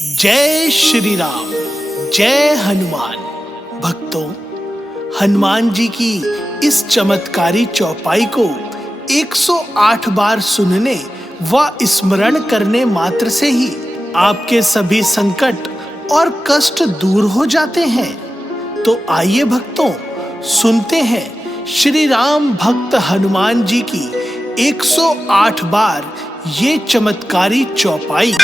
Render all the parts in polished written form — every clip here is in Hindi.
जय श्री राम, जय हनुमान। भक्तों, हनुमान जी की इस चमत्कारी चौपाई को 108 बार सुनने व स्मरण करने मात्र से ही आपके सभी संकट और कष्ट दूर हो जाते हैं। तो आइए भक्तों, सुनते हैं श्री राम भक्त हनुमान जी की 108 बार ये चमत्कारी चौपाई।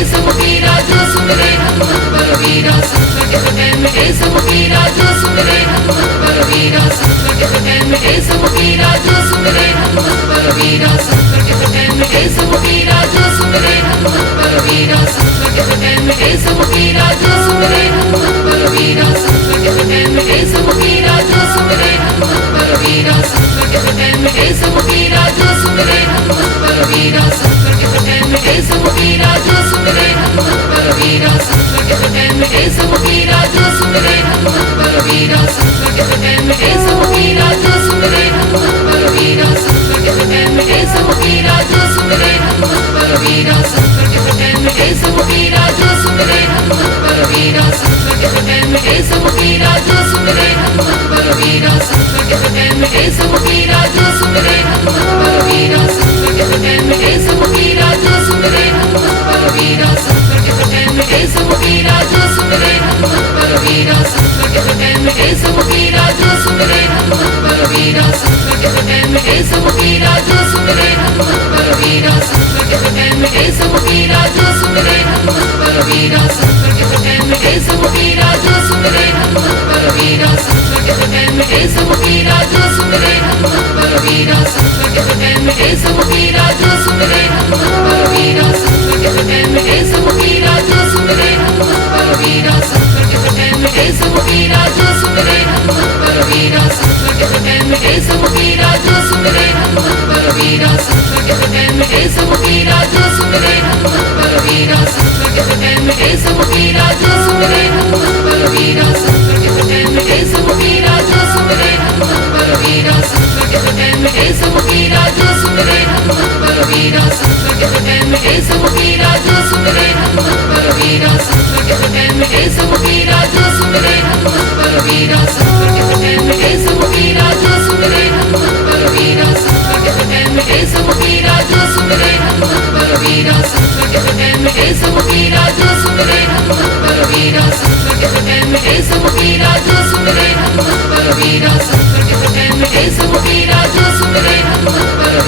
Esa संकट हटै मिटै समुखी राजो सुमिरै हनुमत बलवीरा संकट हटै मिटै समुखी राजो सुमिरै हनुमत बलवीरा संकट हटै मिटै समुखी राजो सुमिरै हनुमत बलवीरा संकट हटै मिटै समुखी राजो सुमिरै हनुमत बलवीरा संकट हटै मिटै समुखी राजो सुमिरै हनुमत बलवीरा संकट हटै मिटै समुखी राजो सुमिरै हनुमत बलवीरा संकट हटै मिटै समुखी राजो सुमिरै हनुमत बलवीरा संकट हटै मिटै समुखी राजो सुमिरै हनुमत बलवीरा संकट हटै मिटै समुखी राजो सुमिरै हनुमत बलवीरा संकट हटै मिटै समुखी राजो सुमिरै हनुमत बलवीरा संकट हटै मिटै समुखी राजो सुमिरै हनुमत बलवीरा संकट हटै मिटै समुखी राजो सुमिरै हनुमत बलवीरा संकट हटै मिटै समुखी राजो सुमिरै हनुमत बलवीरा संकट हटै मिटै समुखी राजो सुमिरै हनुमत बलवीरा संकट हटै मिटै समुखी राजो सुमिरै हनुमत बलवीरा संकट हटै मिटै समुखी राजो सुमिरै हनुमत बलवीरा संकट हटै मिटै समुखी राजो सुमिरै हनुमत बलवीरा संकट हटै मिटै समुखी राजो सुमिरै हनुमत बलवीरा संकट हटै मिटै समुखी राजो सुमिरै हनुमत बलवीरा संकट हटै मिटै समुखी राजो सुमिरै हनुमत बलवीरा संकट हटै मिटै समुखी राजो सुमिरै हनुमत बलवीरा संकट हटै मिटै समुखी राजो सुमिरै हनुमत बलवीरा संकट हटै मिटै समुखी राजो सुमिरै हनुमत बलवीरा संकट हटै मिटै समुखी राजो सुमिरै हनुमत बलवीरा संकट हटै मिटै समुखी राजो सुमिरै हनुमत बलवीरा संकट हटै मिटै समुखी राजो सुमिरै हनुमत बलवीरा संकट हटै मिटै समुखी राजो सुमिरै हनुमत बलवीरा संकट हटै मिटै समुखी राजो सुमिरै हनुमत बलवीरा संकट हटै मिटै समुखी राजो सुमिरै हनुमत बलवीरा संकट हटै मिटै समुखी राजो सुमिरै हनुमत बलवीरा संकट हटै मिटै समुखी राजो सुमिरै हनुमत बलवीरा संकट हटै मिटै समुखी राजो सुमिरै हनुमत बलवीरा संकट हटै मिटै समुखी राजो सुमिरै हनुमत बलवीरा संकट हटै मिटै समुखी राजो सुमिरै हनुमत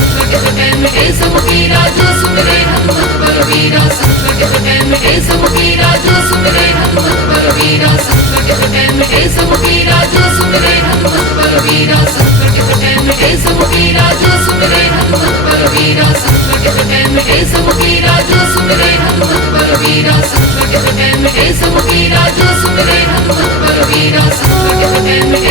बलवीरा संकट हटै मिटै समुखी राजो सुमिरै हनुमत बलवीरा संकट हटै मिटै समुखी राजो सुमिरै हनुमत बलवीरा संकट हटै मिटै समुखी राजो सुमिरै हनुमत बलवीरा संकट हटै मिटै समुखी राजो सुमिरै हनुमत बलवीरा संकट हटै मिटै समुखी राजो सुमिरै हनुमत बलवीरा संकट हटै मिटै समुखी राजो सुमिरै हनुमत बलवीरा संकट हटै मिटै समुखी राजो सुमिरै हनुमत बलवीरा संकट हटै मिटै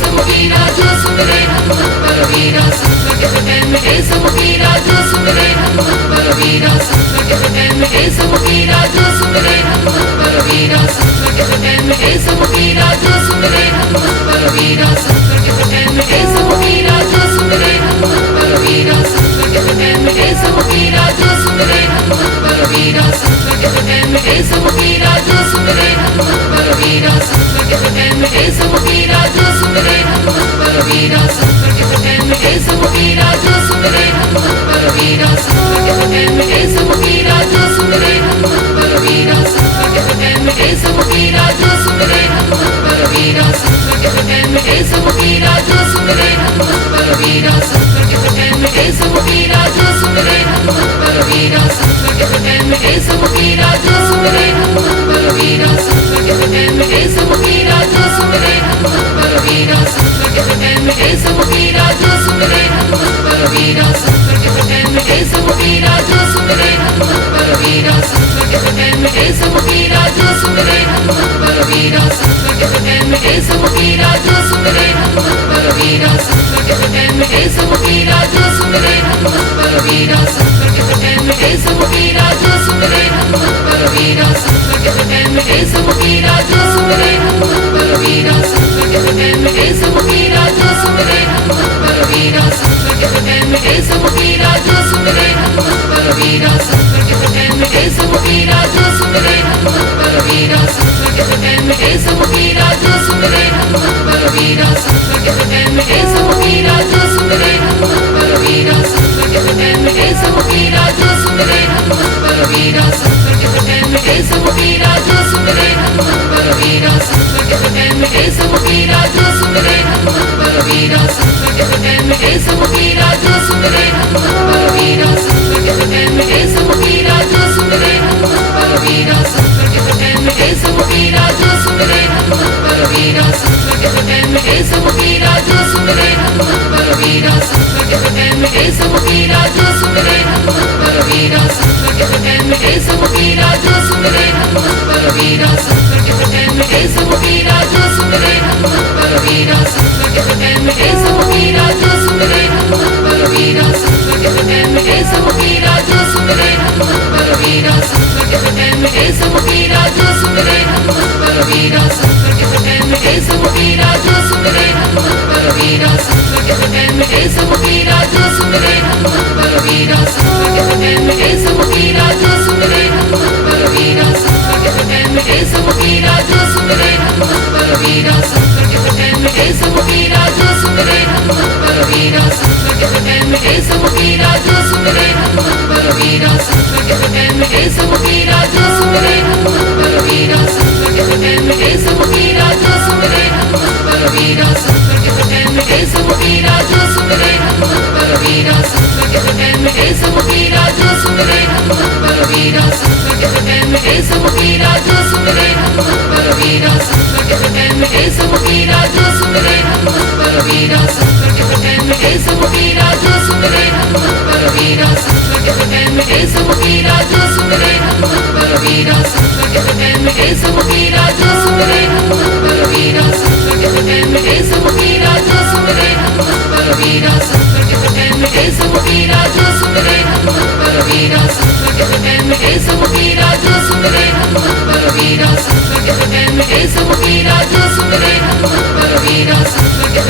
समुखी राजो सुमिरै हनुमत बलवीरा संकट हटै मिटै समुखी राजो सुमिरै हनुमत बलवीरा संकट हटै मिटै समुखी राजो सुमिरै हनुमत बलवीरा संकट हटै मिटै समुखी राजो सुमिरै हनुमत बलवीरा संकट हटै मिटै समुखी राजो सुमिरै हनुमत बलवीरा संकट हटै मिटै समुखी राजो सुमिरै हनुमत बलवीरा संकट हटै मिटै समुखी राजो सुमिरै हनुमत बलवीरा संकट हटै मिटै समुखी राजो सुमिरै हनुमत बलवीरा संकट हटै मिटै समुखी राजो सुमिरै हनुमत बलवीरा संकट हटै मिटै समुखी राजो सुमिरै हनुमत बलवीरा संकट हटै मिटै समुखी राजो सुमिरै हनुमत बलवीरा संकट हटै मिटै समुखी राजो सुमिरै हनुमत बलवीरा संकट हटै मिटै समुखी राजो सुमिरै हनुमत बलवीरा संकट हटै मिटै समुखी राजो सुमिरै हनुमत बलवीरा संकट हटै मिटै समुखी राजो सुमिरै हनुमत बलवीरा संकट हटै मिटै समुखी राजो सुमिरै हनुमत बलवीरा संकट हटै मिटै समुखी राजो सुमिरै हनुमत बलवीरा संकट हटै मिटै समुखी राजो सुमिरै हनुमत बलवीरा संकट हटै मिटै समुखी राजो सुमिरै हनुमत बलवीरा संकट हटै मिटै समुखी राजो सुमिरै हनुमत बलवीरा संकट हटै मिटै समुखी राजो सुमिरै हनुमत बलवीरा संकट हटै मिटै समुखी राजो सुमिरै हनुमत बलवीरा संकट हटै मिटै समुखी राजो सुमिरै हनुमत बलवीरा संकट हटै मिटै समुखी राजो सुमिरै हनुमत बलवीरा संकट हटै मिटै समुखी राजो सुमिरै हनुमत बलवीरा संकट हटै मिटै समुखी राजो सुमिरै हनुमत बलवीरा संकट हटै मिटै समुखी राजो सुमिरै हनुमत बलवीरा संकट हटै मिटै समुखी राजो सुमिरै हनुमत बलवीरा संकट हटै मिटै समुखी राजो सुमिरै हनुमत बलवीरा संकट हटै मिटै समुखी राजो सुमिरै हनुमत बलवीरा संकट हटै मिटै समुखी राजो सुमिरै हनुमत बलवीरा संकट हटै मिटै समुखी राजो सुमिरै हनुमत बलवीरा संकट बलवीरा संकट कटे मिटे सब पीरा जो सुमिरे हनुमत बलवीरा संकट कटे मिटे सब पीरा जो सुमिरे हनुमत बलवीरा संकट कटे मिटे सब पीरा जो सुमिरे हनुमत बलवीरा संकट कटे मिटे सब पीरा जो सुमिरे हनुमत बलवीरा संकट कटे मिटे सब पीरा जो सुमिरे हनुमत बलवीरा संकट कटे मिटे सब पीरा जो सुमिरे हनुमत बलवीरा संकट कटे मिटे सब पीरा जो सुमिरे हनुमत बलवीरा संकट कटे मिटे सब पीरा जो सुमिरे हनुमत बलवीरा संकट कटे मिटे सब पीरा जो सुमिरे हनुमत बलवीरा संकट कटे मिटे सब पीरा जो सुमिरे हनुमत बलवीरा संकट कटे मिटे सब पीरा जो सुमिरे हनुमत बलवीरा संकट कटे मिटे सब पीरा जो सुमिरे हनुमत बलवीरा संकट कटे मिटे सब पीरा जो सुमिरे हनुमत बलवीरा संकट कटे मिटे सब पीरा जो सुमिरे हनुमत बलवीरा संकट कटे मिटे सब पीरा जो सुमिरे हनुमत बलवीरा संकट कटे मिटे सब पीरा जो सुमिरे हनुमत बलवीरा संकट कटे मिटे सब पीरा जो सुमिरे हनुमत बलवीरा संकट कटे मिटे सब पीरा जो सुमिरे हनुमत बलवीरा संकट कटे मिटे सब पीरा जो सुमिरे हनुमत बलवीरा संकट कटे मिटे सब पीरा जो सुमिरे हनुमत बलवीरा संकट कटे मिटे सब पीरा जो सुमिरे हनुमत बलवीरा संकट कटे मिटे सब पीरा जो सुमिरे हनुमत बलवीरा संकट कटे मिटे सब पीरा जो सुमिरे हनुमत बलवीरा संकट कटे मिटे सब पीरा जो सुमिरे हनुमत बलवीरा संकट कटे मिटे सब पीरा जो सुमिरे हनुमत बलवीरा संकट कटे मिटे सब पीरा जो सुमिरे हनुमत बलवीरा संकट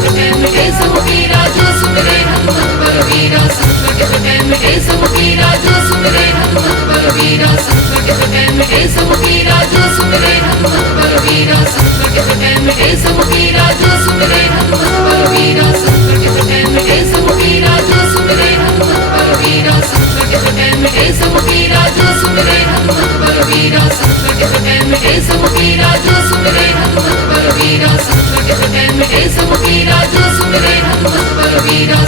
कटे मिटे सब पीरा जो सुमिरे हनुमत बलवीरा संकट कटे मिटे सब पीरा जो सुमिरे हनुमत बलवीरा संकट कटे मिटे सब पीरा जो सुमिरे हनुमत बलवीरा संकट कटे मिटे सब पीरा जो सुमिरे हनुमत बलवीरा संकट कटे मिटे सब पीरा जो सुमिरे हनुमत बलवीरा संकट कटे मिटे सब पीरा जो सुमिरे हनुमत बलवीरा संकट कटे मिटे सब पीरा जो सुमिरे हनुमत बलवीरा संकट कटे मिटे सब पीरा जो सुमिरे हनुमत बलवीरा संकट कटे मिटे सब पीरा जो सुमिरे हनुमत बलवीरा संकट कटे मिटे सब पीरा जो सुमिरे हनुमत बलवीरा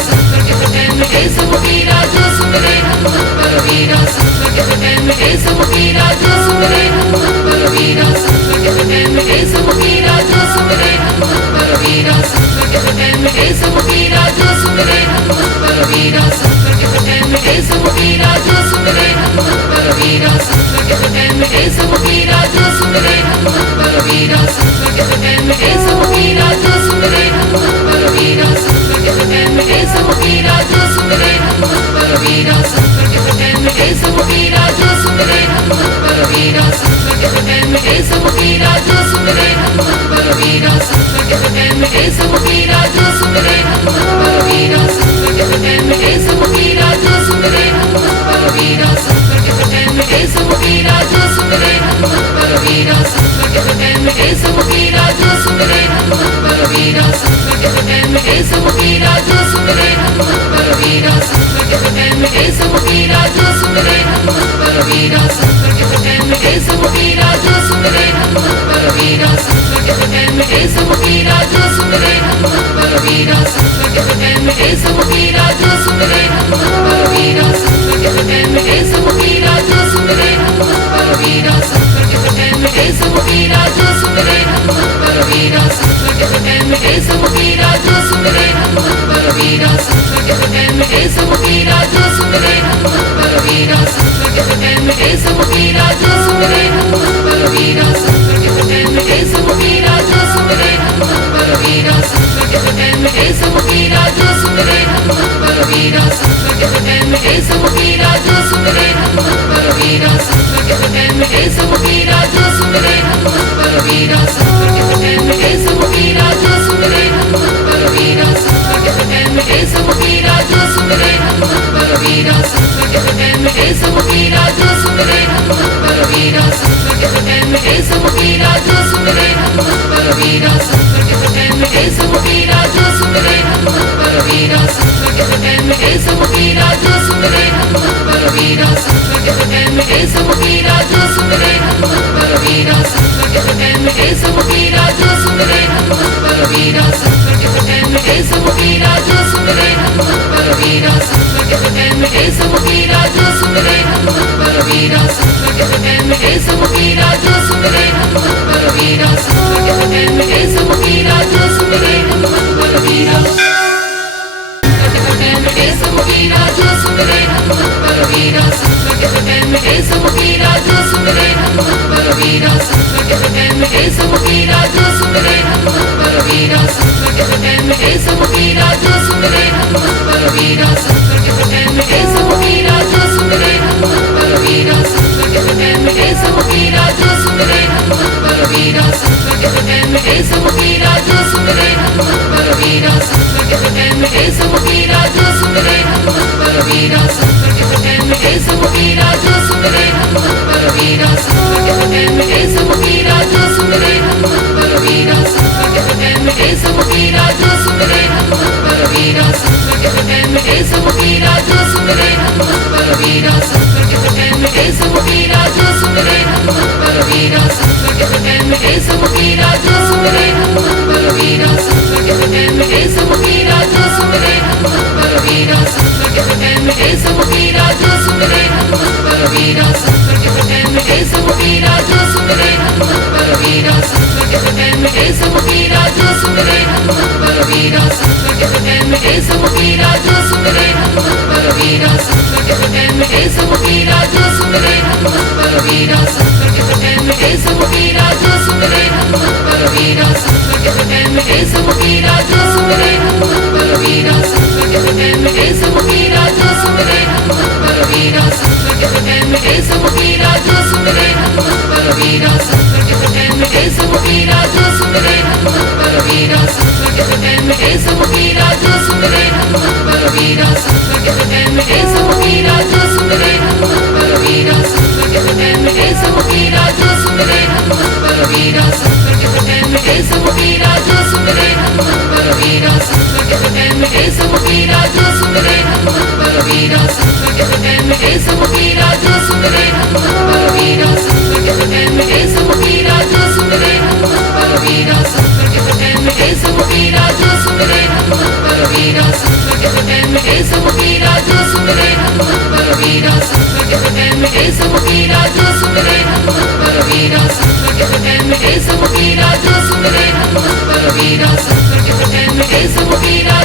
संकट कटे मिटे सब पीरा जो सुमिरे हनुमत बलवीरा संकट कटे मिटे सब पीरा जो सुमिरे हनुमत बलवीरा संकट कटे मिटे सब पीरा जो सुमिरे हनुमत बलवीरा संकट कटे मिटे सब पीरा जो सुमिरे हनुमत बलवीरा संकट कटे मिटे सब पीरा जो सुमिरे हनुमत बलवीरा संकट कटे मिटे सब पीरा जो सुमिरे हनुमत बलवीरा संकट कटे मिटे सब पीरा जो सुमिरे हनुमत बलवीरा संकट कटे मिटे सब पीरा जो सुमिरे हनुमत बलवीरा संकट कटे मिटे सब पीरा जो सुमिरे हनुमत बलवीरा संकट कटे मिटे सब पीरा जो सुमिरे हनुमत बलवीरा संकट कटे मिटे सब पीरा जो सुमिरे हनुमत बलवीरा संकट कटे मिटे सब पीरा जो सुमिरे हनुमत बलवीरा संकट कटे मिटे सब पीरा जो सुमिरे हनुमत बलवीरा संकट कटे मिटे सब पीरा जो सुमिरे हनुमत बलवीरा संकट कटे मिटे सब पीरा जो सुमिरे हनुमत बलवीरा संकट कटे मिटे सब पीरा जो सुमिरे हनुमत बलवीरा संकट कटे मिटे सब पीरा जो सुमिरे हनुमत बलवीरा संकट कटे मिटे सब पीरा जो सुमिरे हनुमत बलवीरा संकट कटे मिटे सब पीरा जो सुमिरे हनुमत बलवीरा संकट कटे मिटे सब पीरा जो सुमिरे हनुमत बलवीरा संकट कटे मिटे सब पीरा जो सुमिरे हनुमत बलवीरा संकट कटे मिटे सब पीरा जो सुमिरे हनुमत बलवीरा संकट कटे मिटे सब पीरा जो सुमिरे हनुमत बलवीरा संकट कटे मिटे सब पीरा जो सुमिरे हनुमत बलवीरा संकट कटे मिटे सब पीरा जो सुमिरे हनुमत बलवीरा संकट कटे मिटे सब पीरा जो सुमिरे हनुमत बलवीरा संकट कटे मिटे सब पीरा जो सुमिरे हनुमत बलवीरा संकट कटे मिटे सब पीरा जो सुमिरे हनुमत बलवीरा संकट कटे मिटे सब पीरा जो सुमिरे हनुमत बलवीरा संकट कटे मिटे सब पीरा जो सुमिरे हनुमत बलवीरा संकट कटे मिटे सब पीरा जो सुमिरे हनुमत बलवीरा संकट कटे मिटे सब पीरा जो सुमिरे हनुमत बलवीरा संकट कटे मिटे सब पीरा जो सुमिरे हनुमत बलवीरा संकट कटे मिटे सब पीरा जो सुमिरे हनुमत बलवीरा संकट कटे मिटे सब पीरा जो सुमिरे हनुमत बलवीरा संकट कटे मिटे सब पीरा जो सुमिरे हनुमत बलवीरा संकट कटे मिटे सब पीरा जो सुमिरे हनुमत बलवीरा संकट कटे मिटे सब पीरा जो सुमिरे हनुमत बलवीरा संकट कटे मिटे सब पीरा जो सुमिरे हनुमत बलवीरा संकट कटे मिटे सब पीरा जो सुमिरे हनुमत बलवीरा संकट कटे मिटे सब पीरा जो सुमिरे हनुमत बलवीरा संकट कटे मिटे सब पीरा जो सुमिरे हनुमत बलवीरा संकट कटे मिटे सब पीरा जो सुमिरे हनुमत बलवीरा संकट कटे मिटे सब पीरा जो सुमिरे हनुमत बलवीरा संकट कटे मिटे सब पीरा जो सुमिरे हनुमत बलवीरा संकट कटे मिटे सब पीरा जो सुमिरे हनुमत बलवीरा संकट कटे मिटे सब पीरा जो सुमिरे हनुमत बलवीरा संकट कटे मिटे सब पीरा जो सुमिरे हनुमत बलवीरा संकट कटे मिटे सब पीरा जो सुमिरे हनुमत बलवीरा संकट कटे मिटे सब पीरा जो सुमिरे हनुमत बलवीरा संकट कटे मिटे सब पीरा जो सुमिरे हनुमत बलवीरा संकट कटे मिटे सब पीरा जो सुमिरे हनुमत बलवीरा संकट कटे मिटे सब पीरा जो सुमिरे हनुमत बलवीरा संकट कटे मिटे सब पीरा जो सुमिरे हनुमत बलवीरा संकट कटे मिटे सब पीरा जो सुमिरे हनुमत बलवीरा संकट कटे मिटे सब पीरा जो सुमिरे हनुमत बलवीरा संकट कटे मिटे सब पीरा जो सुमिरे हनुमत बलवीरा संकट कटे मिटे सब पीरा जो सुमिरे हनुमत बलवीरा संकट कटे मिटे सब पीरा जो सुमिरे हनुमत बलवीरा संकट कटे मिटे सब पीरा जो सुमिरे हनुमत बलवीरा संकट कटे मिटे सब पीरा जो सुमिरे हनुमत बलवीरा संकट कटे मिटे सब पीरा जो सुमिरे हनुमत बलवीरा संकट कटे मिटे सब पीरा जो सुमिरे हनुमत बलवीरा संकट कटे मिटे सब पीरा जो सुमिरे हनुमत बलवीरा संकट कटे मिटे सब पीरा जो सुमिरे हनुमत बलवीरा संकट कटे मिटे सब पीरा जो सुमिरे हनुमत बलवीरा संकट कटे मिटे सब पीरा जो सुमिरे हनुमत बलवीरा संकट कटे मिटे सब पीरा जो सुमिरे हनुमत बलवीरा संकट कटे मिटे सब पीरा जो सुमिरे हनुमत बलवीरा संकट कटे मिटे सब पीरा जो सुमिरे हनुमत बलवीरा संकट कटे मिटे सब पीरा जो सुमिरे हनुमत बलवीरा संकट कटे मिटे सब पीरा जो सुमिरे हनुमत बलवीरा संकट कटे मिटे सब पीरा जो सुमिरे हनुमत बलवीरा संकट कटे मिटे सब पीरा जो सुमिरे हनुमत बलवीरा संकट कटे मिटे सब पीरा जो सुमिरे हनुमत बलवीरा संकट कटे मिटे सब पीरा जो सुमिरे हनुमत बलवीरा संकट कटे मिटे सब पीरा